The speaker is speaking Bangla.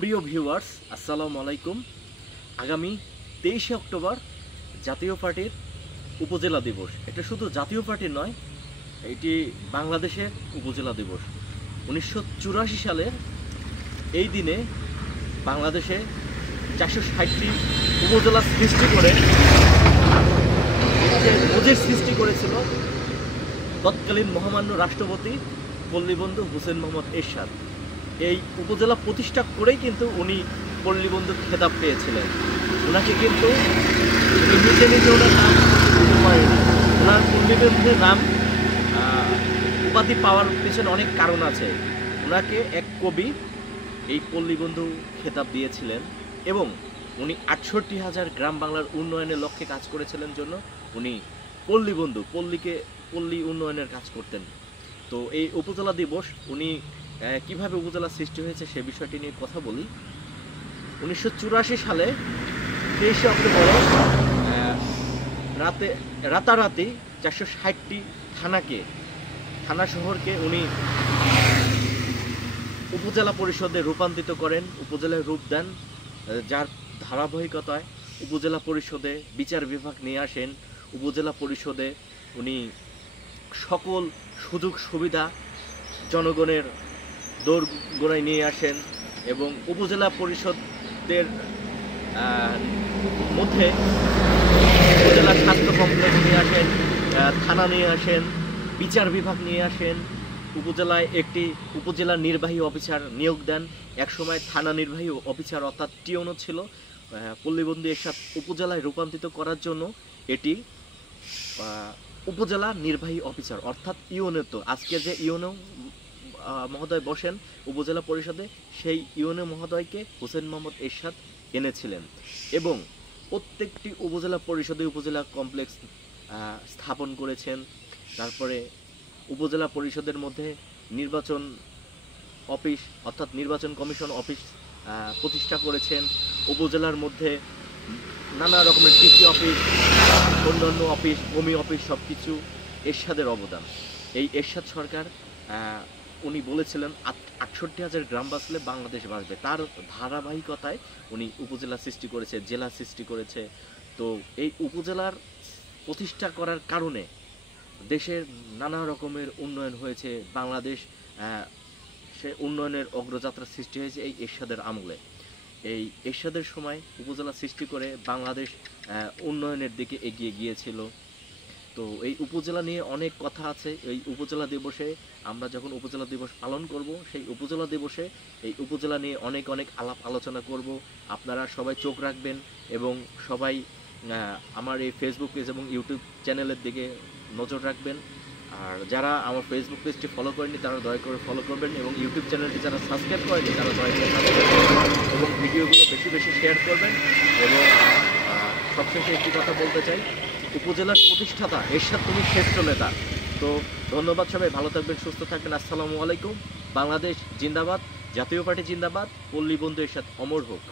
প্রিয় ভিউয়ার্স, আসসালামু আলাইকুম। আগামী 23শে অক্টোবর জাতীয় পার্টির উপজেলা দিবস। এটা শুধু জাতীয় পার্টির নয়, এটি বাংলাদেশের উপজেলা দিবস। 1984 সালের এই দিনে বাংলাদেশে 460টি উপজেলা সৃষ্টি করে নজির সৃষ্টি করেছিল তৎকালীন মহামান্য রাষ্ট্রপতি পল্লীবন্ধু হোসেন মোহাম্মদ এরশাদ। এই উপজেলা প্রতিষ্ঠা করেই কিন্তু উনি পল্লীবন্ধু খেতাব পেয়েছিলেন। ওনাকে কিন্তু নিজে নিজে ওনার নাম ওনার পল্লীবন্ধুর নাম উপাধি পাওয়ার পেছনে অনেক কারণ আছে। ওনাকে এক কবি এই পল্লীবন্ধু খেতাব দিয়েছিলেন এবং উনি 68,000 গ্রাম বাংলার উন্নয়নের লক্ষ্যে কাজ করেছিলেন জন্য উনি পল্লীবন্ধু, পল্লী উন্নয়নের কাজ করতেন। তো এই উপজেলা দিবস উনি কিভাবে উপজেলা সৃষ্টি হয়েছে সে বিষয়টি নিয়ে কথা বলি। 1984 সালে 23শে অক্টোবরে রাতারাতি 460টি থানা শহরকে উনি উপজেলা পরিষদে রূপান্তরিত করেন, উপজেলায় রূপ দেন। যার ধারাবাহিকতায় উপজেলা পরিষদে বিচার বিভাগ নিয়ে আসেন। উপজেলা পরিষদে উনি সকল সুযোগ সুবিধা জনগণের দোরগোড়ায় নিয়ে আসেন এবং উপজেলা পরিষদের মধ্যে উপজেলা স্বাস্থ্য কমপ্লেক্স নিয়ে আসেন, থানা নিয়ে আসেন, বিচার বিভাগ নিয়ে আসেন। উপজেলায় একটি উপজেলা নির্বাহী অফিসার নিয়োগ দেন। একসময় থানা নির্বাহী অফিসার অর্থাৎ টিওনো ছিল। পল্লীবন্ধু এরশাদ উপজেলায় রূপান্তরিত করার জন্য এটি উপজেলা নির্বাহী অফিসার অর্থাৎ ইউনো। তো আজকে যে ইউনো মহোদয় বসেন উপজেলা পরিষদে, সেই ইউনো মহোদয়কে হোসেন মোহাম্মদ এরশাদ এনেছিলেন এবং প্রত্যেকটি উপজেলা পরিষদে উপজেলা কমপ্লেক্স স্থাপন করেছেন। তারপরে উপজেলা পরিষদের মধ্যে নির্বাচন অফিস অর্থাৎ নির্বাচন কমিশন অফিস প্রতিষ্ঠা করেছেন। উপজেলার মধ্যে নানা রকমের কৃষি অফিস, অন্যান্য অফিস, ভূমি অফিস, সব কিছু এরশাদের অবদান। এই এরশাদ সরকার উনি বলেছিলেন 68,000 গ্রাম বাঁচলে বাংলাদেশ বাঁচবে। তার ধারাবাহিকতায় উনি উপজেলা সৃষ্টি করেছে, জেলা সৃষ্টি করেছে। তো এই উপজেলার প্রতিষ্ঠা করার কারণে দেশের নানা রকমের উন্নয়ন হয়েছে। বাংলাদেশ সে উন্নয়নের অগ্রযাত্রা সৃষ্টি হয়েছে এই এরশাদের আমলে। এই এরশাদের সময় উপজেলা সৃষ্টি করে বাংলাদেশ উন্নয়নের দিকে এগিয়ে গিয়েছিল। তো এই উপজেলা নিয়ে অনেক কথা আছে। এই উপজেলা দিবসে আমরা যখন উপজেলা দিবস পালন করব, সেই উপজেলা দিবসে এই উপজেলা নিয়ে অনেক আলাপ আলোচনা করব। আপনারা সবাই চোখ রাখবেন এবং সবাই আমার এই ফেসবুক পেজ এবং ইউটিউব চ্যানেলের দিকে নজর রাখবেন। আর যারা আমার ফেসবুক পেজটি ফলো করেনি তারা দয়া করে ফলো করবেন এবং ইউটিউব চ্যানেলটি যারা সাবস্ক্রাইব করেনি তারা দয়া করে সাবস্ক্রাইব করবেন এবং ভিডিওগুলো বেশি শেয়ার করবেন। এবং সবশেষে একটি কথা বলতে চাই, উপজেলার প্রতিষ্ঠাতা এরশাদ তুমি শ্রেষ্ঠ নেতা। তো ধন্যবাদ, সবাই ভালো থাকবেন, সুস্থ থাকবেন। আসসালামু আলাইকুম। বাংলাদেশ জিন্দাবাদ, জাতীয় পার্টি জিন্দাবাদ, পল্লীবন্ধু এরশাদ অমর হোক।